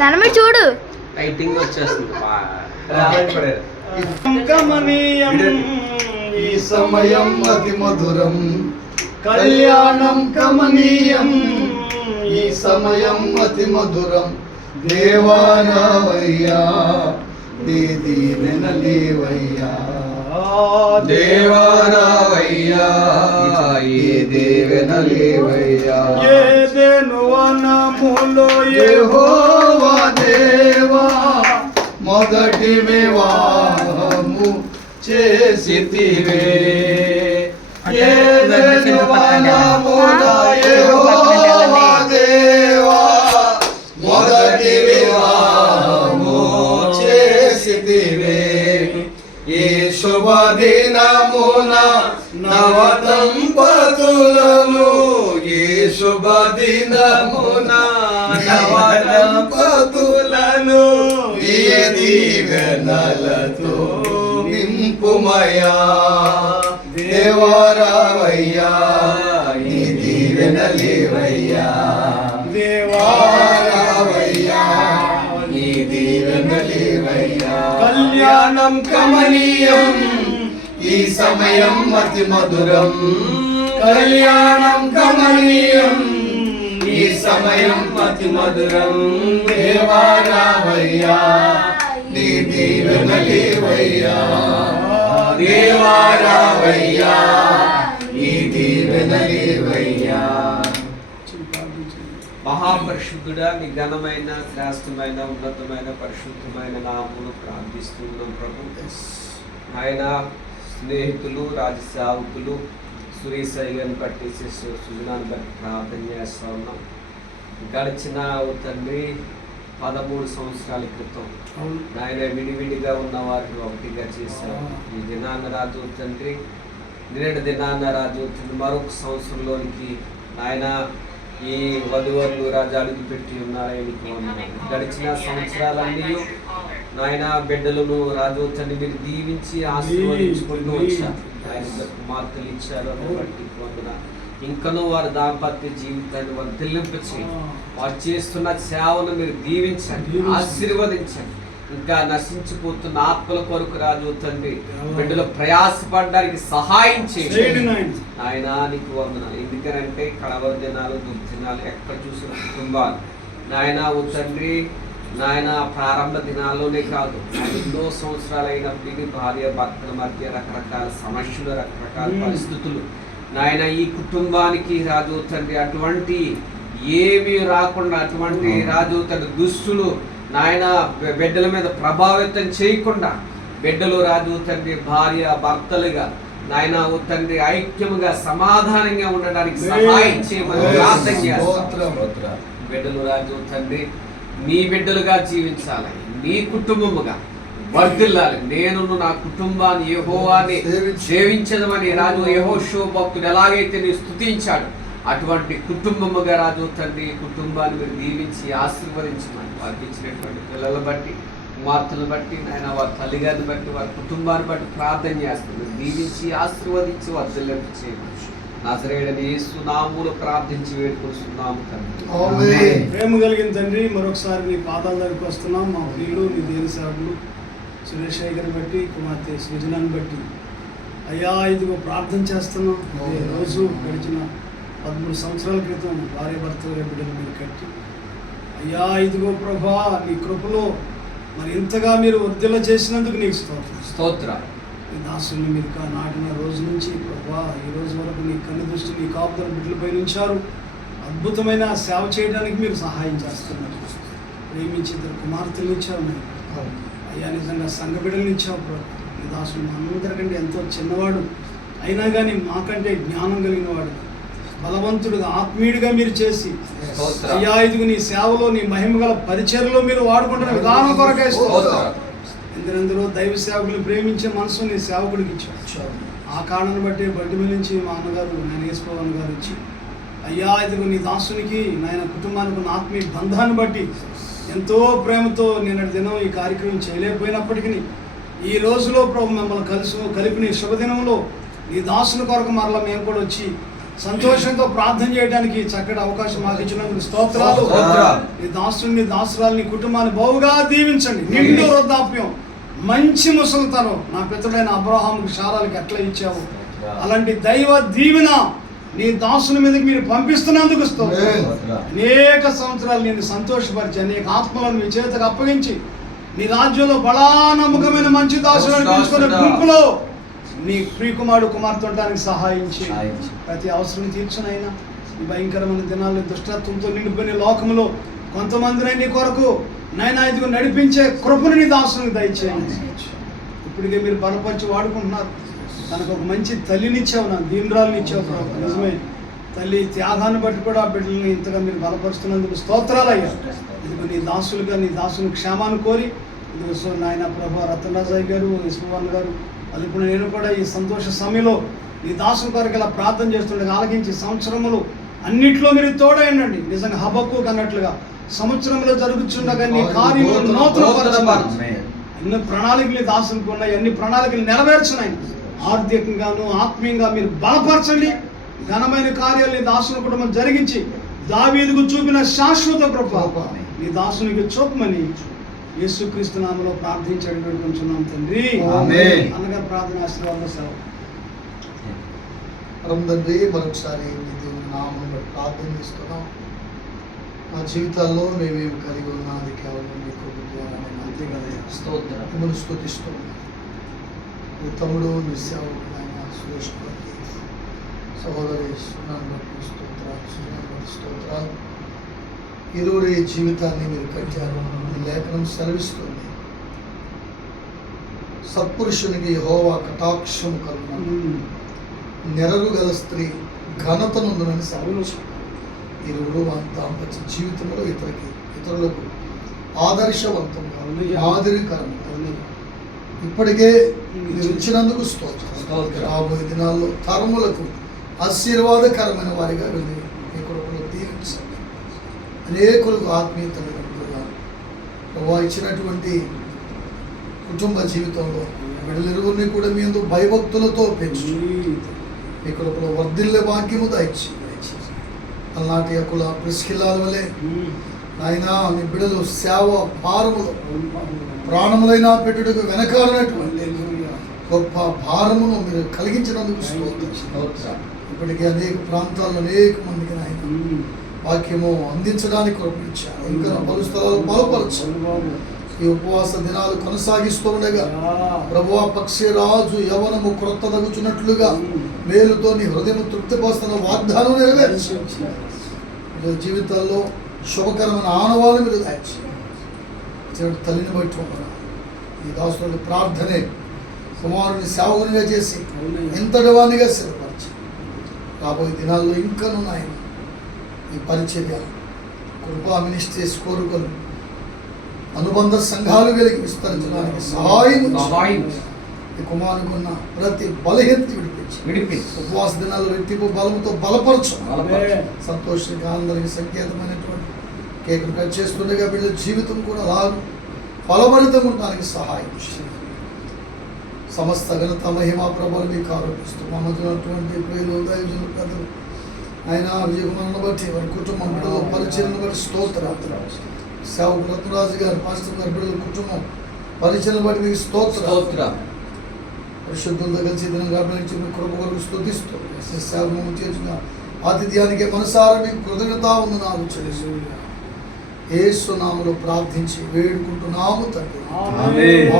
నన్ను చూడు లైటింగ్ వచ్చేస్తుంది. కమనీయం ఈ సమయం అతి మధురం, కళ్యాణం కమనీయం ఈ సమయం అతి మధురం. దేవారావయ్యా నీ దీవెనలేవయ్యా, దేవారావయ్యా ఈ దీవెనలేవయ్యా. ఏదెను వనములో యెహోవా దేవా మొదటి వివాహము చేసితివే. ఏదెను వనములో యెహోవా దేవా మొదటి వివాహము చేసితివే. ఈ శుభదినమున నవదంపతులను, ఈ శుభదినమున నవదంపతులను ఈ దీవెనలతో నింపుమయా. దేవారావయ్యా ఈ దీవెనలేవయ్యా, దేవారావయ్యా ఈ దీవెనలేవయ్యా. కళ్యాణం కమనీయం ఈ సమయం అతి మధురం, కళ్యాణం కమనీయం ఈ సమయం అతి మధురం. దేవారావయ్యా నీ దీవెనలేవయ్యా, దేవారావయ్యా ఈ దీవెనలేవయ్యా. మహాపరిశుద్ధుడా, నీ ఘనమైన శ్రేష్టమైన ఉన్నతమైన పరిశుద్ధమైన నామమును ప్రార్థిస్తున్నాం ప్రభు. ఆయన స్నేహితులు రాజసేవకులు సురేశయ్యని బట్టి సుజనాన్ని బట్టి ప్రార్థన చేస్తా ఉన్నాం. గడిచిన తండ్రి 13 సంవత్సరాల క్రితం ఆయన విడివిడిగా ఉన్న వారిని ఒకటిగా చేశారు. ఈ దినాన్న రాజు తండ్రి, నిన్నటి దినాన్న రాజు తండ్రి మరొక సంవత్సరంలోనికి ఆయన ఈ వధువరులు రాజు అడుగు పెట్టి ఉన్నారని గడిచిన సంవత్సరాలన్నీ నాయన బిడ్డలను రాజు తండ్రి మీరు దీవించి ఆశీర్వదించుకుంటూ వచ్చారు. ఆయన కుమార్తెలు ఇచ్చారు, అని బట్టి పొందిన ఇంకనూ వారి దాంపత్య జీవితాన్ని వారు తెల్లింపచేయండి. వారు చేస్తున్న సేవను మీరు దీవించండి, ఆశీర్వదించండి. ఇంకా నశించిపోతున్న ఆత్మల కొరకు రాజు తండ్రి బిడ్డలు ప్రయాసపడడానికి సహాయం చేయండి ఆయన. నీకు వందనాలు. ఎందుకనంటే కడవరి దినాలు దుర్దినాలు ఎక్కడ చూసిన కుటుంబాలు నాయన ఓ తండ్రి, నాయన ప్రారంభ దినాల్లోనే కాదు ఎన్నో సంవత్సరాలు అయినప్పటికీ భార్య భర్తల మధ్య రకరకాల సమస్యలు, రకరకాల పరిస్థితులు నాయన ఈ కుటుంబానికి రాజు తండ్రి అటువంటి ఏమీ రాకుండా, అటువంటి రాజు తండ్రి దుస్తులు నాయన బిడ్డల మీద ప్రభావితం చేయకుండా బిడ్డలు రాజు తండ్రి భార్య భర్తలుగా నాయన ఓ తండ్రి ఐక్యముగా సమాధానంగా ఉండడానికి సహాయం చేయమని ప్రార్థన చేస్తాం. బిడ్డలు రాజు తండ్రి నీ బిడ్డలుగా జీవించాలి, నీ కుటుంబముగా వర్ధిల్లాలి. నేను నా కుటుంబాన్ని యెహోవాని సేవించదమని రాజు యెహోషువ భక్తుడు ఎలాగైతే నీ స్తుతించాడు అటువంటి కుటుంబముగా రాజు తండ్రి కుటుంబాన్ని మీరు దీవించి ఆశీర్వదించమని వారికి ఇచ్చినటువంటి పిల్లల బట్టి, కుమార్తెలను బట్టి, నాయన వారి తల్లిగారిని బట్టి, వారి కుటుంబాన్ని బట్టి ప్రార్థన చేస్తుంది. దీవించి ఆశీర్వదించి వర్ధిల్లింప చేయమని నజరేయుడైన యేసు నామములో ప్రార్థించి వేడుకొస్తున్నాము తండ్రి. ప్రేమ కలిగిన తండ్రి, మరొకసారి నీ పాదాల దగ్గరికి వస్తున్నాం. మా ప్రియులు నీ దేని సేవకులు సురేష్ గారిని బట్టి, కుమార్తె సృజనాన్ని బట్టి అయ్యా ఇదిగో ప్రార్థన చేస్తున్నాం. రోజు గడిచిన 13 సంవత్సరాల క్రితం భార్య భర్తల బిడ్డలు మీరు కట్టి అయ్యా ఇదిగో ప్రభా నీ కృపలో మరి ఇంతగా మీరు వర్ధిల్ల చేసినందుకు నీకు స్తోత్రం. ఈ దాసుల్ని మీరు నాటిన రోజు నుంచి ప్రభా ఈ రోజు వరకు నీ కన్ను దృష్టి నీ కాపుదల బిడ్డలపై ఉంచారు. అద్భుతమైన సేవ చేయడానికి మీరు సహాయం చేస్తున్నారు. ప్రేమించి 2 కుమార్తెలు ఇచ్చావు అయ్యా, నిజంగా సంఘ బిడ్డలు ఇచ్చావు ప్రభు. ఈ దాసులు అందరికంటే ఎంతో చిన్నవాడు అయినా కానీ మాకంటే జ్ఞానం కలిగిన వాడు, బలవంతుడుగా ఆత్మీయుడిగా మీరు చేసి అయ్యా ఇదిగో నీ సేవలో నీ మహిమ గల పరిచర్యలో మీరు వాడుకుంటున్న విధానం కొరకే ఎందరెందరో దైవ సేవకులు ప్రేమించే మనసు నీ సేవకుడికి ఇచ్చావు. ఆ కారణాన్ని బట్టి బట్టి మీద నుంచి మా అన్నగారు నేను యేసుపవన్ గారు ఇచ్చి అయ్యా ఇదిగో నీ దాసునికి నాయన కుటుంబానికి ఉన్న ఆత్మీయ బంధాన్ని బట్టి ఎంతో ప్రేమతో నిన్నటి దినం ఈ కార్యక్రమం చేయలేకపోయినప్పటికీ ఈ రోజులో ప్రభు మిమ్మల్ని కలిపిన శుభదినంలో నీ దాసుని కొరకు మరలా మేము కూడా వచ్చి సంతోషంతో ప్రార్థన చేయడానికి చక్కటి అవకాశం మాకు ఇచ్చినందుకు స్తోత్రాలు. ఈ దాసుని దాసురాలు నీ కుటుంబాన్ని బహుగా దీవించండి. నిండు వృద్ధాప్యం, మంచి ముసలితనం నా పితడైన అబ్రహాముకి శారాలకి ఎట్లా ఇచ్చావు అలాంటి దైవ దీవెన నీ దాసుని మీదకి మీరు పంపిస్తున్నందుకు స్తోత్రాలు. అనేక సంవత్సరాలు నేను సంతోషపరిచి అనేక ఆత్మలను మీ చేతకు అప్పగించి నీ రాజ్యంలో బలా నమ్మకమైన మంచి దాసులను తీసుకునే గుంపులో నీ ప్రియకుమారుడు కుమార్తె ఉండడానికి సహాయించి ప్రతి అవసరం తీర్చునైనా ఈ భయంకరమైన దినాల్లో దుష్టత్వంతో నిండిపోయిన లోకంలో కొంతమందిని నీ కొరకు నైనా ఇదిగో నడిపించే కృపను నీ దాసునికి దయచేయండి. ఇప్పటికే మీరు బలపరిచి వాడుకుంటున్నారు. తనకు ఒక మంచి తల్లినిచ్చావు, నా దీనురాలని ఇచ్చావు ప్రభు. నిజమే, తల్లి త్యాగాన్ని బట్టి కూడా ఆ బిడ్డల్ని ఇంతగా మీరు బలపరుస్తున్నందుకు స్తోత్రాలయ్యా. ఇదిగో నీ దాసులుగా నీ దాసుని క్షేమాన్ని కోరి ఇదిగో నాయన ప్రభు రతనరాజయ్య గారు, యశ్వన్ గారు, అది ఇప్పుడు నేను కూడా ఈ సంతోష సమయంలో నీ దాసుని కొరకు ఇలా ప్రార్థన చేస్తుండగా ఆలకించి సంవత్సరములు అన్నిట్లో మీరు తోడైనండి. నిజంగా హబక్కు అన్నట్లుగా సంవత్సరంలో జరుగుతుండగా నీ కార్యములు నూతనపరచండి. ఎన్ని ప్రణాళికలు దాసునికి ఉన్నాయి, అన్ని ప్రణాళికలు నెరవేర్చున్నాయి. ఆర్థికంగాను ఆత్మీయంగా మీరు బలపరచండి. ఘనమైన కార్యాలు దాసుని కుటుంబం జరిగించి దావీదుకు చూపిన శాశ్వత కృప నీ దాసునికి చూపమని యేసుక్రీస్తు నామములో ప్రార్థించడం వేడుకుంటున్నాం తండ్రి. అన్నగా ప్రార్థన ఆశీర్వాదం సేవ తండ్రి, మరొకసారి మీ దేవుని నామమును బట్టి ప్రార్థన చేస్తున్నాం. మా జీవితాల్లో మేమేమి కలిగి ఉన్నా అది కేవలం మీ కృప ద్వారా అంతే కదా. మిమ్మల్ని స్తుతిస్తున్నాం. మీ తమ్ముడు మీ సేవకుడు ఆయన సురేష్ బట్టి, సహోదరి సునాన్ని బట్టి స్తోత్రాలు. ఇరువురి జీవితాన్ని మీరు కట్టారు. మీ లేఖనం సెలవిస్తుంది, సత్పురుషునికి యెహోవా కటాక్షము కలుగును, నెరరు గల స్త్రీ ఘనతనుందునని సెలవించు. ఇరువురు దాంపత్య జీవితంలో ఇతరులకు ఆదర్శవంతంగా మాదిరికరంగా ఇప్పటికే మీరు ఇచ్చినందుకు స్తోత్రం. రాబోయే దినాల్లో తరములకు ఆశీర్వాదకరమైన వారిగా వెళ్ళి మీ కొడుకులు దీవించండి. అనేకులకు ఆత్మీయతలు ప్రభావ ఇచ్చినటువంటి కుటుంబ జీవితంలో బిడ్డలిరువురిని కూడా మీ యందు భయభక్తులతో పెంచు. మీ కొడుకులో వర్ధిల్లే వాక్యము దయచి అలనాటి అకుల ప్రిస్కిల్లాల వలె నాయనా మీ బిడ్డలు సేవ భారములో ప్రాణములైనా పెట్టుటకు వెనకాలనటువంటి గొప్ప భారమును మీరు కలిగించినందుకు స్తోత్రం. ఇప్పటికే అనేక ప్రాంతాల్లో అనేక మందికి నాయన వాక్యము అందించడానికి కృపించారు. ఇంకా పలు స్థలాలు బలపరచారు. ఈ ఉపవాస దినాలు కొనసాగిస్తూ ఉండగా ప్రభువా పక్షి రాజు యవనము క్రొత్త తగుచున్నట్లుగా మేలుతో నీ హృదయం తృప్తిపరుస్తున్న వాగ్దానం నెరవేర్చు. జీవితాల్లో శుభకరమైన ఆనవాళ్ళు మీరు దాచి తల్లిని బట్టి ఉండడం ఈ దాసుడి ప్రార్థనే కుమారుని సేవకునిగా చేసి ఎంతటి వాణిగా సిద్ధపరచు. రాబోయే దినాల్లో ఇంకను నాయన ఈ పరిచర్య కృపా మినిస్ట్రీస్ కోరుకొని అనుబంధ సంఘాలు వెలికి విస్తరించడానికి సహాయం ఈ కుమారుకున్న ప్రతి బలహీనత విడిపించి ఉపవాస దినాలు రెట్టింపు బలముతో బలపరచు. సంతోషంగా అందరికి సంకేతమైనటువంటి కేకును కట్ చేస్తుండగా వీళ్ళ జీవితం కూడా అలాగే ఫలభరితం ఉండడానికి సహాయం చేయండి. సమస్త ఘనత మహిమా ప్రభువులు మీకు ఆరోపిస్తూ మా మధ్య ఉన్నటువంటి ప్రియులు దైవజనులు పెద్దలు ఆయన విజయకుమారుని బట్టి వారి కుటుంబం బిడ్డలు పరిచయను బట్టి స్తోత్రాలు. సేవకు రత్నరాజు గారు పాస్టర్ గారి బిడ్డల కుటుంబం పరిచయను బట్టి మీకు స్తోత్రం. పరిశుద్ధులతో కలిసి దినం గర్భించి మీ కృప కొరకు స్తుతిస్తూ సేవను చేసిన ఆతిథ్యానికి మనసారా మీకు కృతజ్ఞత ఉందని చెల్లిస్తూ యేసు నామములో ప్రార్థించి వేడుకుంటున్నాము తండ్రి.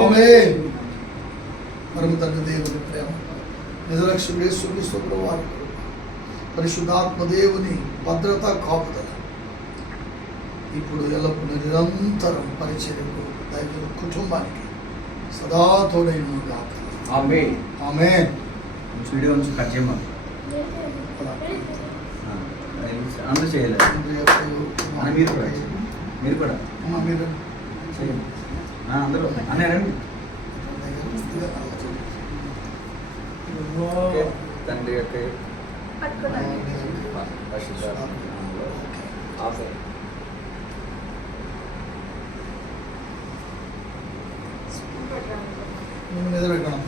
ఆమేన్. పరమ తండ్రి దేవుని ప్రేమ, నిజరక్షకుడు యేసుక్రీస్తు ప్రభువారి కృప, పరిశుద్ధాత్మ దేవుని భద్రత కాపుదల ఇప్పుడు ఎల్లప్పుడూ నిరంతరం పరిచర్యకు దైవ కుటుంబానికి సదా తోడైన గాక. ఆమేన్. ఆమేన్. వీడియో నుంచి కట్ చేయమని అందరూ చేయలేదు. మీరు కూడా మీరు చేయండి. అందరూ అన్నారండి. తండ్రి యొక్క మీద పెట్టడం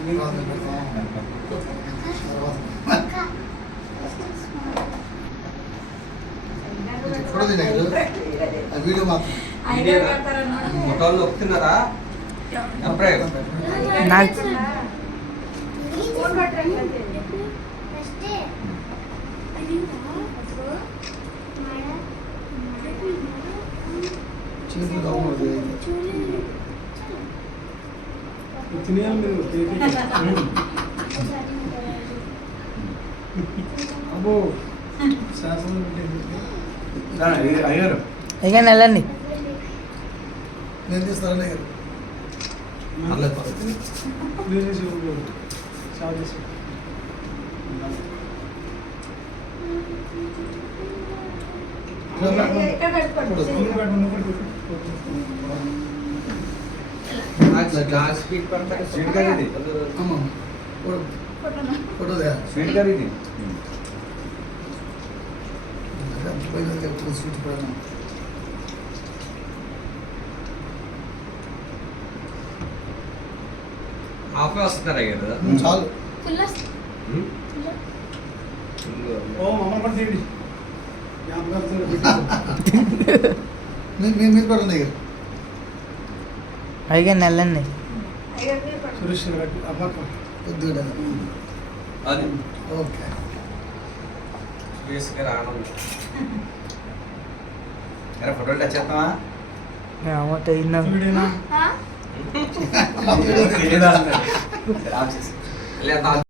ఫోటో తిన్నారు ఆ వీడియో మాత్రం ఫోటోలు నొక్కుతున్నారా అప్పుడే నాకు చేతులు కావాలి తినేయాలి మీరు అబ్బో శాసనం అయ్యారు ఇక నెలండి నేను తీస్తారనే గారు పర్లేదు పర్లేదు స్వీట్ పడతారు స్వీట్ కర్రీ ఇది అమ్మ ఫోటో దే స్వీట్ కర్రీ ఇది స్వీట్ పడతాం హాఫే వస్తున్నారు అయ్యారు చాలు ఓ మమ్మల్ని కూడా తీయండి మీరు కూడా ఉన్నాయి గారు ఇక నెలండి సురేష్ గారు అబ్బాక కొద్దిగా అది ఓకే సురేష్గారు ఆనందం అరే ఫోటోలు టచ్ చేస్తావా వీడేనా లేదా అన్నాడు. ఆఫ్ చేసి. లేదా